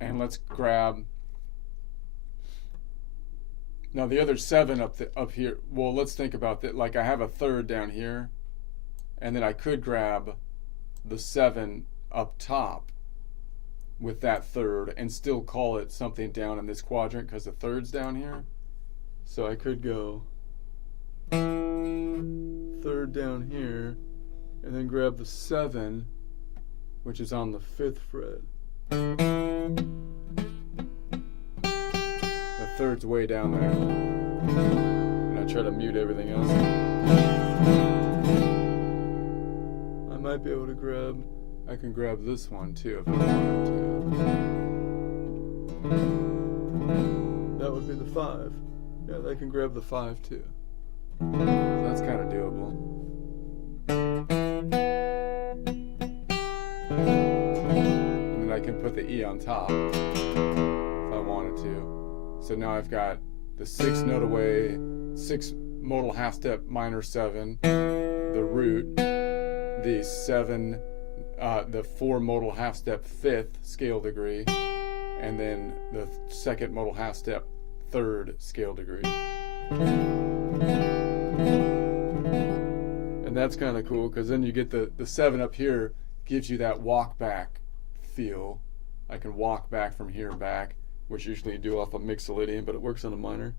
And let's grab, now the other 7 up here. Well, let's think about that. Like I have a 3rd down here, and then I could grab the 7 up top with that 3rd and still call it something down in this quadrant because the 3rd's down here. So I could go 3rd down here and then grab the 7, which is on the 5th fret. The 3rd's way down there. And I try to mute everything else. I might be able to grab, I can grab this one too if I wanted to. That would be the 5. Yeah, I can grab the 5 too. That's kind of doable. And then I can put the E on top if I wanted to. So now I've got the 6 note away, 6 modal half step minor 7, the root, the 7, the 4 modal half step 5th scale degree, and then the 2nd modal half step 3rd scale degree. And that's kind of cool because then you get the 7 up here gives you that walk back feel. I can walk back from here back, which usually you do off a mixolydian, but it works on a minor.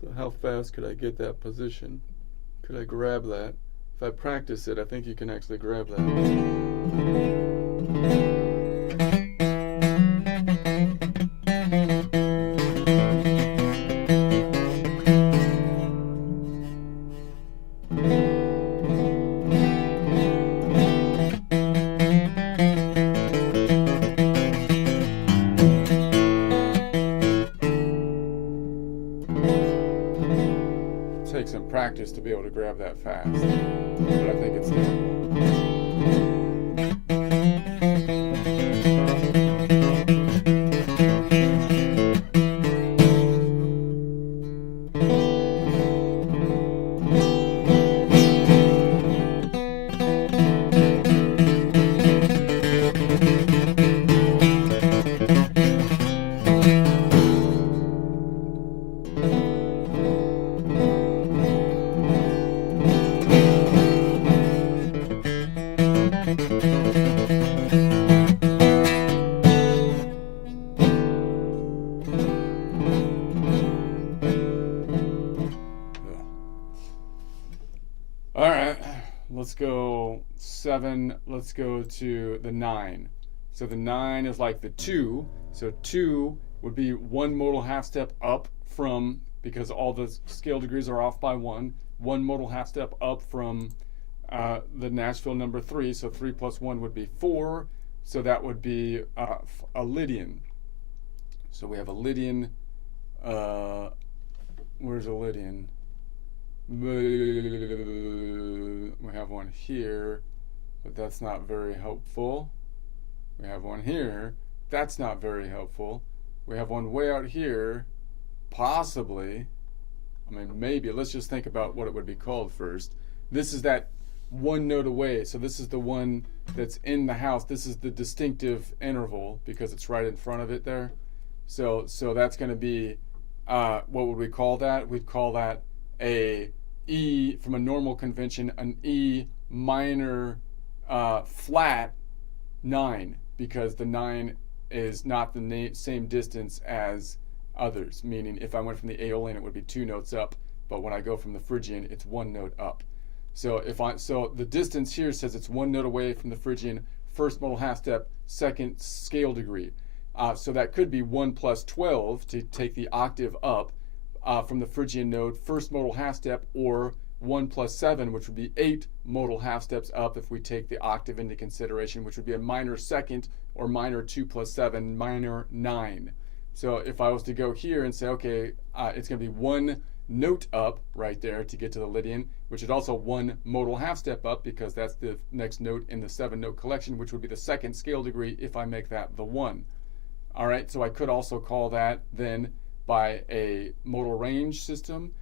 So how fast could I get that position? Could I grab that? If I practice it, I think you can actually grab that. take some practice to be able to grab that fast, but I think it's doable. All right, let's go 7. Let's go to the 9. So the 9 is like the 2. So 2 would be 1 modal half step up from, because all the scale degrees are off by 1 modal half step up from the Nashville number 3. So 3 plus 1 would be 4. So that would be a Lydian. So we have a Lydian. Where's a Lydian? We have one here, but that's not very helpful. We have one here. That's not very helpful. We have one way out here, possibly. I mean, maybe. Let's just think about what it would be called first. This is that 1 note away. So this is the one that's in the house. This is the distinctive interval because it's right in front of it there. So that's going to be, what would we call that? We'd call that a E, from a normal convention, an E minor flat 9, because the 9 is not the same distance as others, meaning if I went from the Aeolian it would be 2 notes up, but when I go from the Phrygian it's 1 note up. So so the distance here says it's 1 note away from the Phrygian, first modal half step, second scale degree. So that could be 1 plus 12 to take the octave up from the Phrygian node, first modal half step, or 1 plus 7, which would be 8 modal half steps up if we take the octave into consideration, which would be a minor second, or minor 2 plus 7, minor 9. So if I was to go here and say, okay, it's going to be 1 note up right there to get to the Lydian, which is also 1 modal half step up because that's the next note in the 7-note collection, which would be the second scale degree if I make that the 1. All right, so I could also call that then by a modal range system,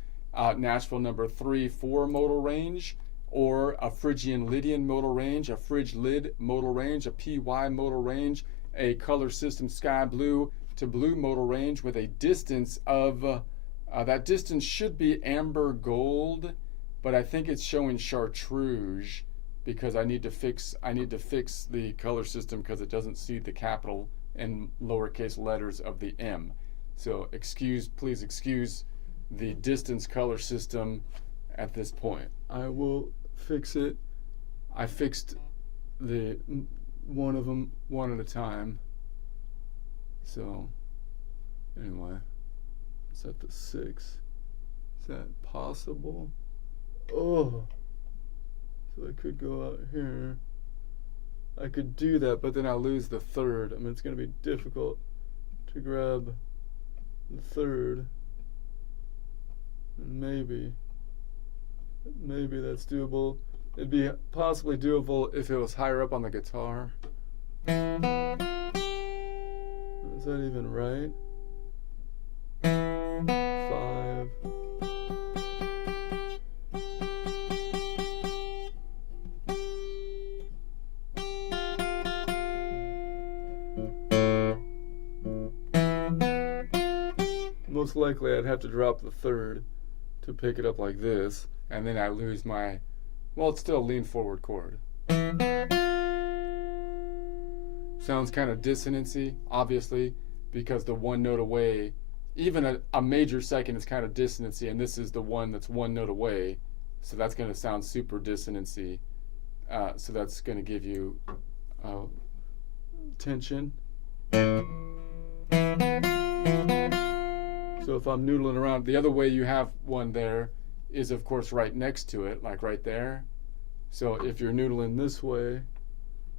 Nashville number 3, 4 modal range, or a Phrygian Lydian modal range, a Phryg Lyd modal range, a PY modal range, a color system sky blue to blue modal range with a distance of, that distance should be amber gold, but I think it's showing chartreuse because I need to fix the color system because it doesn't see the capital and lowercase letters of the M. So please excuse the distance color system at this point. I will fix it. I fixed the one of them one at a time. So anyway, set the 6. Is that possible? Oh, so I could go out here. I could do that, but then I'll lose the 3rd. I mean, it's going to be difficult to grab the 3rd. Maybe that's doable. It'd be possibly doable if it was higher up on the guitar. Is that even right? 5. Most likely I'd have to drop the 3rd to pick it up like this, and then I lose my, well, it's still a lean forward chord. Sounds kind of dissonancy, obviously, because the 1 note away, even a major second is kind of dissonancy, and this is the one that's 1 note away, so that's going to sound super dissonancy. So that's going to give you tension. So if I'm noodling around, the other way you have one there is, of course, right next to it, like right there. So if you're noodling this way,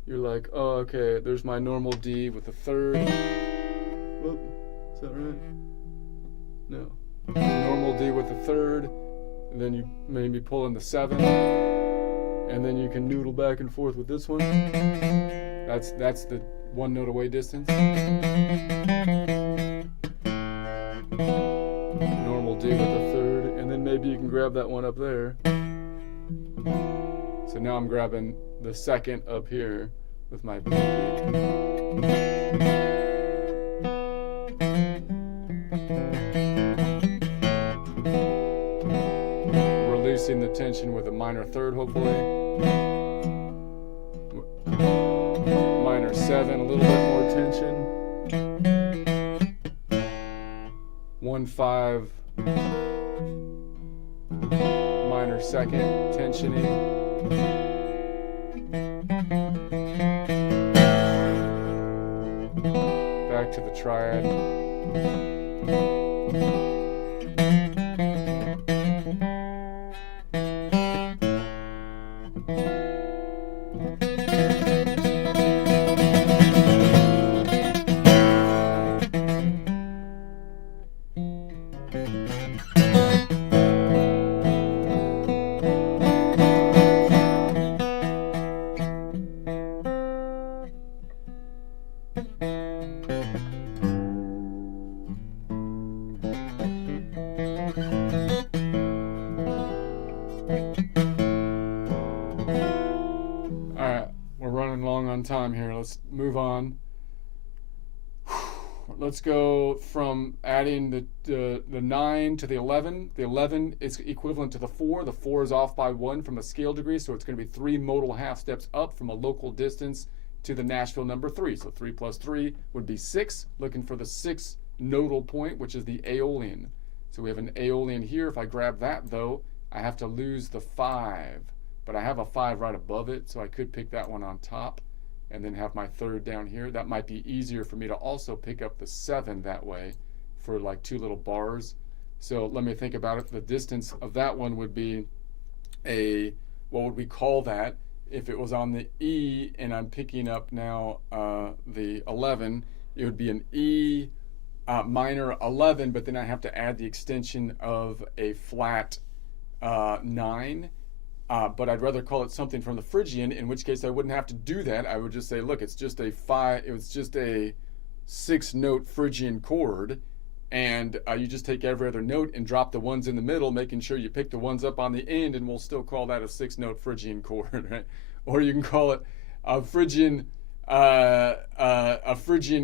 you're like, oh, okay, there's my normal D with the 3rd. Whoop, is that right? No. Normal D with the 3rd, then you maybe pull in the 7, and then you can noodle back and forth with this one. That's the 1 note away distance. Normal D with the 3rd, and then maybe you can grab that one up there. So now I'm grabbing the 2nd up here with my pinky. Releasing the tension with a minor 3rd, hopefully. Minor 7, a little bit more tension. 1/5, minor 2nd, tensioning. Back to the triad. Time here. Let's move on. Let's go from adding the 9 to the 11. The 11 is equivalent to the 4. The 4 is off by 1 from a scale degree, so it's going to be 3 modal half steps up from a local distance to the Nashville number 3. So 3 plus 3 would be 6. Looking for the 6th nodal point, which is the aeolian. So we have an aeolian here. If I grab that, though, I have to lose the 5. But I have a 5 right above it, so I could pick that one on top and then have my 3rd down here. That might be easier for me to also pick up the 7 that way for like 2 little bars. So let me think about it. The distance of that one would be a, what would we call that? If it was on the E and I'm picking up now the 11, it would be an E minor 11, but then I have to add the extension of a flat 9. But I'd rather call it something from the Phrygian, in which case I wouldn't have to do that. I would just say, look, it's just a 6-note Phrygian chord, and you just take every other note and drop the ones in the middle, making sure you pick the ones up on the end, and we'll still call that a 6-note Phrygian chord, right? Or you can call it a Phrygian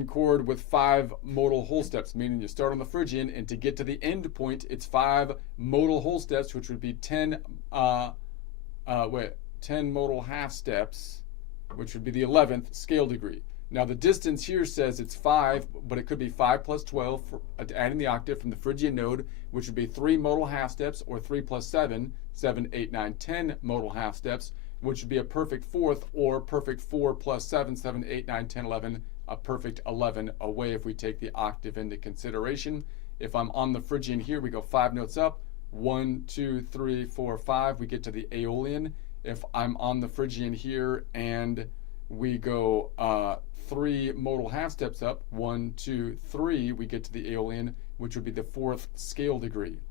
chord with 5 modal whole steps, meaning you start on the Phrygian, and to get to the end point, it's 5 modal whole steps, which would be 10 modal half steps, which would be the 11th scale degree. Now the distance here says it's 5, but it could be 5 plus 12, adding the octave from the Phrygian node, which would be 3 modal half steps, or 3 plus 7, 7, 8, 9, 10 modal half steps, which would be a perfect 4th, or perfect 4 plus 7, 7, 8, 9, 10, 11, a perfect 11 away if we take the octave into consideration. If I'm on the Phrygian here, we go 5 notes up, 1, 2, 3, 4, 5, we get to the aeolian. If I'm on the Phrygian here and we go 3 modal half steps up, 1, 2, 3, we get to the aeolian, which would be the 4th scale degree.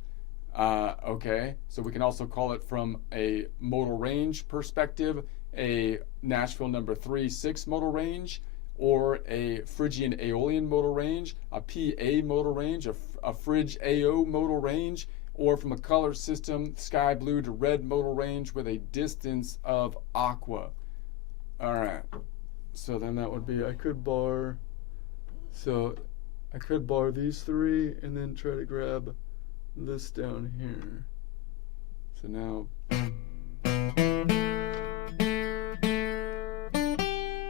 Okay, so we can also call it from a modal range perspective, a Nashville number 3, 6 modal range, or a Phrygian aeolian modal range, a PA modal range, a Phryg AO modal range, or from a color system, sky blue to red modal range with a distance of aqua. All right, so then that would be, I could bar these 3 and then try to grab this down here. So now,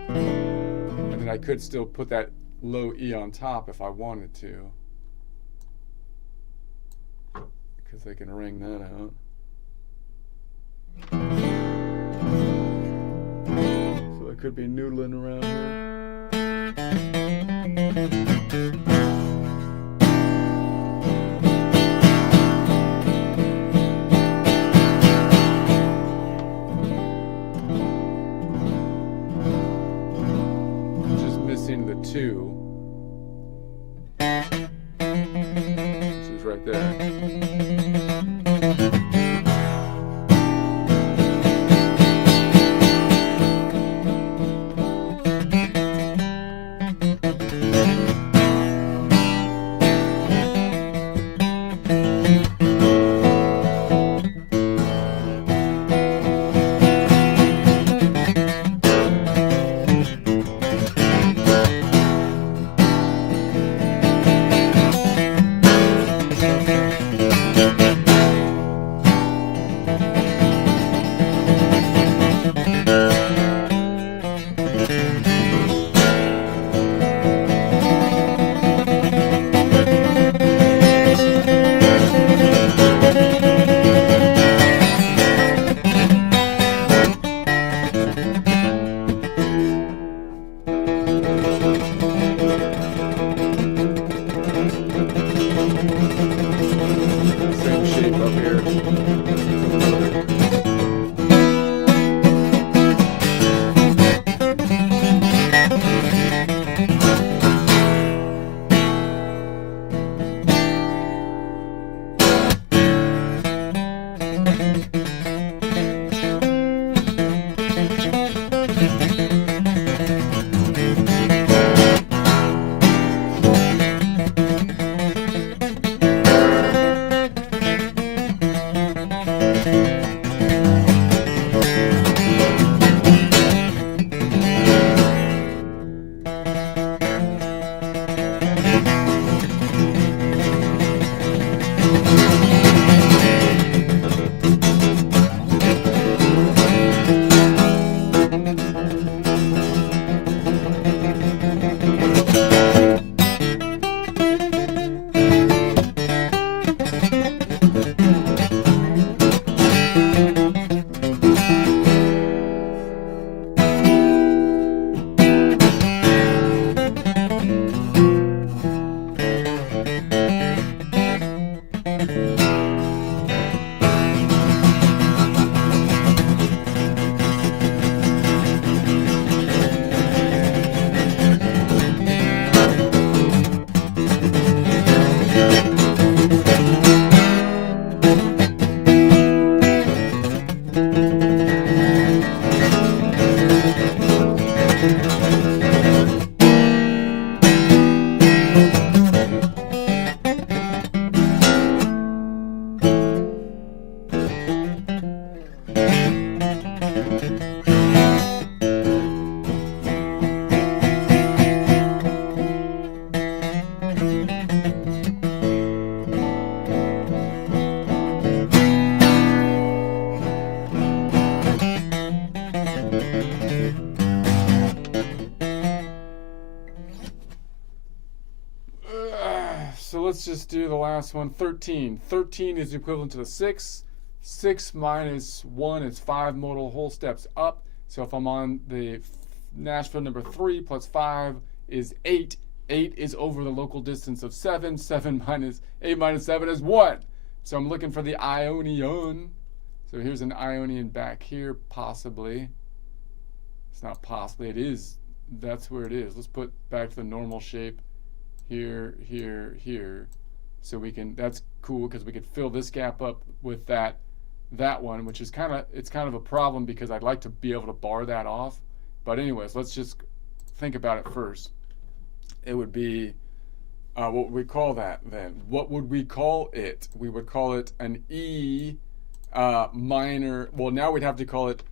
and then I could still put that low E on top if I wanted to, because I can ring that out. So I could be noodling around here. Just missing the 2, which is right there. So let's just do the last one. 13. 13 is equivalent to the 6. 6 minus 1 is 5 modal whole steps up. So if I'm on the Nashville number 3 plus 5 is 8. 8 is over the local distance of 7. 7 minus 8 minus 7 is 1. So I'm looking for the Ionian. So here's an Ionian back here, possibly. It's not possibly, it is. That's where it is. Let's put back to the normal shape. Here, here, here. So we can, that's cool because we could fill this gap up with that one, which is it's kind of a problem because I'd like to be able to bar that off. But anyways, let's just think about it first. It would be, what would we call that then? What would we call it? We would call it an E minor, well now we'd have to call it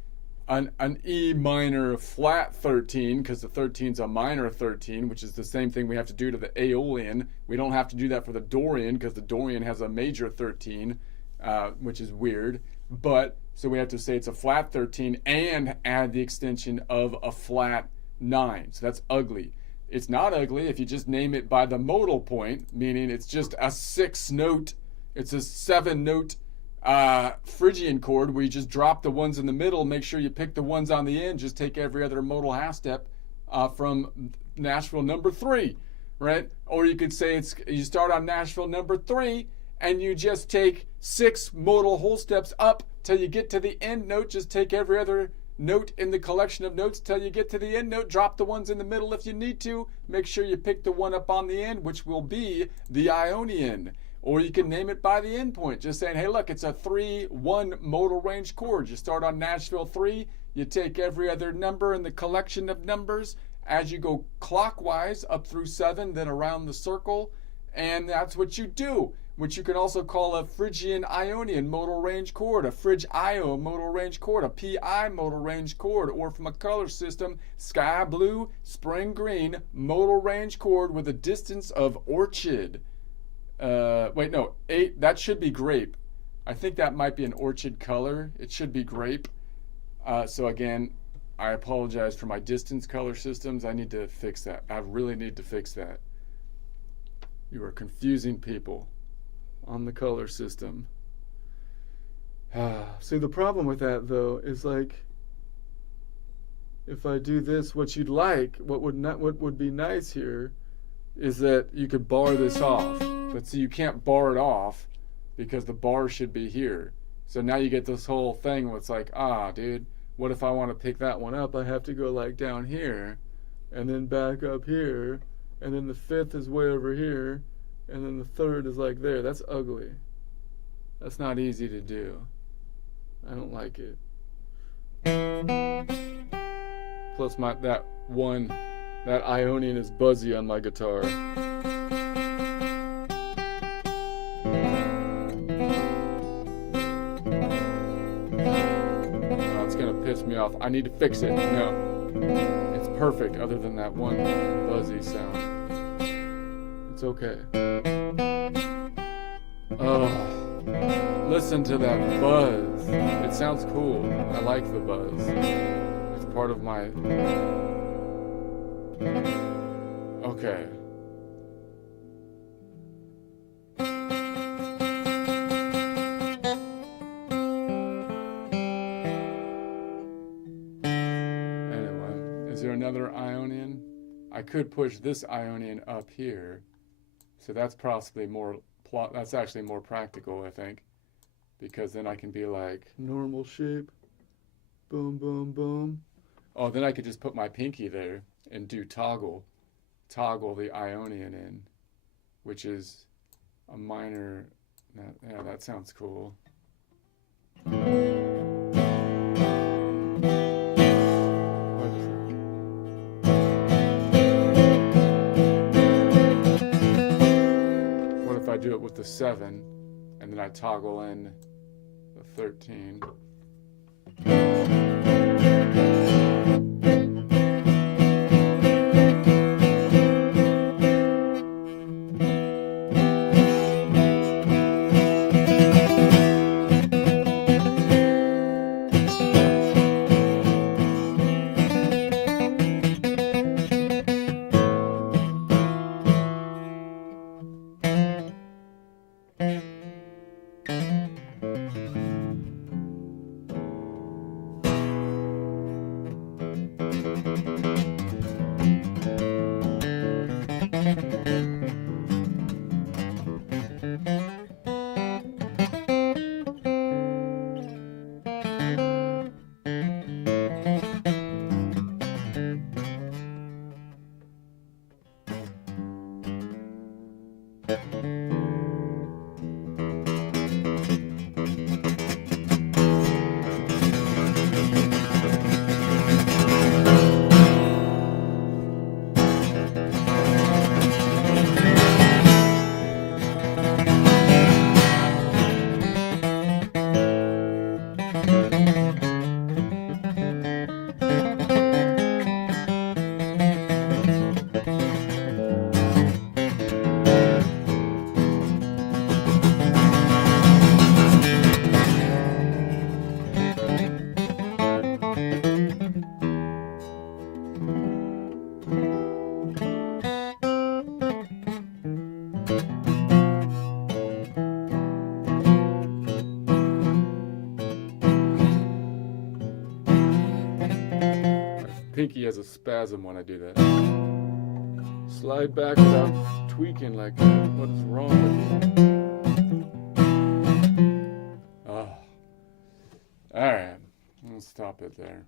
an E minor flat 13 because the 13's a minor 13, which is the same thing we have to do to the Aeolian. We don't have to do that for the Dorian because the Dorian has a major 13, which is weird. But so we have to say it's a flat 13 and add the extension of a flat 9. So that's ugly. It's not ugly if you just name it by the modal point, meaning it's just a 6 note, it's a 7 note Phrygian chord where you just drop the ones in the middle, make sure you pick the ones on the end, just take every other modal half step from Nashville number 3, right? Or you could say you start on Nashville number 3 and you just take 6 modal whole steps up till you get to the end note, just take every other note in the collection of notes till you get to the end note, drop the ones in the middle if you need to, make sure you pick the one up on the end, which will be the Ionian. Or you can name it by the end point, just saying, hey, look, it's a 3-1 modal range chord. You start on Nashville 3, you take every other number in the collection of numbers as you go clockwise up through 7, then around the circle, and that's what you do, which you can also call a Phrygian Ionian modal range chord, a Phryg-Io modal range chord, a Pi modal range chord, or from a color system, sky blue, spring green, modal range chord with a distance of orchid. Wait, no, 8, that should be grape. I think that might be an orchid color. It should be grape. So again, I apologize for my distance color systems. I need to fix that. I really need to fix that. You are confusing people on the color system. See, the problem with that though is like, if I do this, what you'd like, what would be nice here is that you could bar this off. But see, you can't bar it off because the bar should be here. So now you get this whole thing where it's like, dude, what if I want to pick that one up? I have to go like down here and then back up here. And then the 5th is way over here. And then the 3rd is like there. That's ugly. That's not easy to do. I don't like it. Plus that Ionian is buzzy on my guitar. It's gonna piss me off. I need to fix it. No, it's perfect other than that one buzzy sound. It's okay. Oh, listen to that buzz. It sounds cool. I like the buzz. It's part of my. Okay. Anyway, is there another Ionian? I could push this Ionian up here. So that's possibly more that's actually more practical, I think, because then I can be like normal shape, boom, boom, boom. Oh, then I could just put my pinky there and do toggle the Ionian in, which is a minor. Yeah, that sounds cool. What is it? What if I do it with the 7 and then I toggle in the 13? Pinky has a spasm when I do that. Slide back without tweaking like that. What is wrong with you? Oh. Alright. I'll stop it there.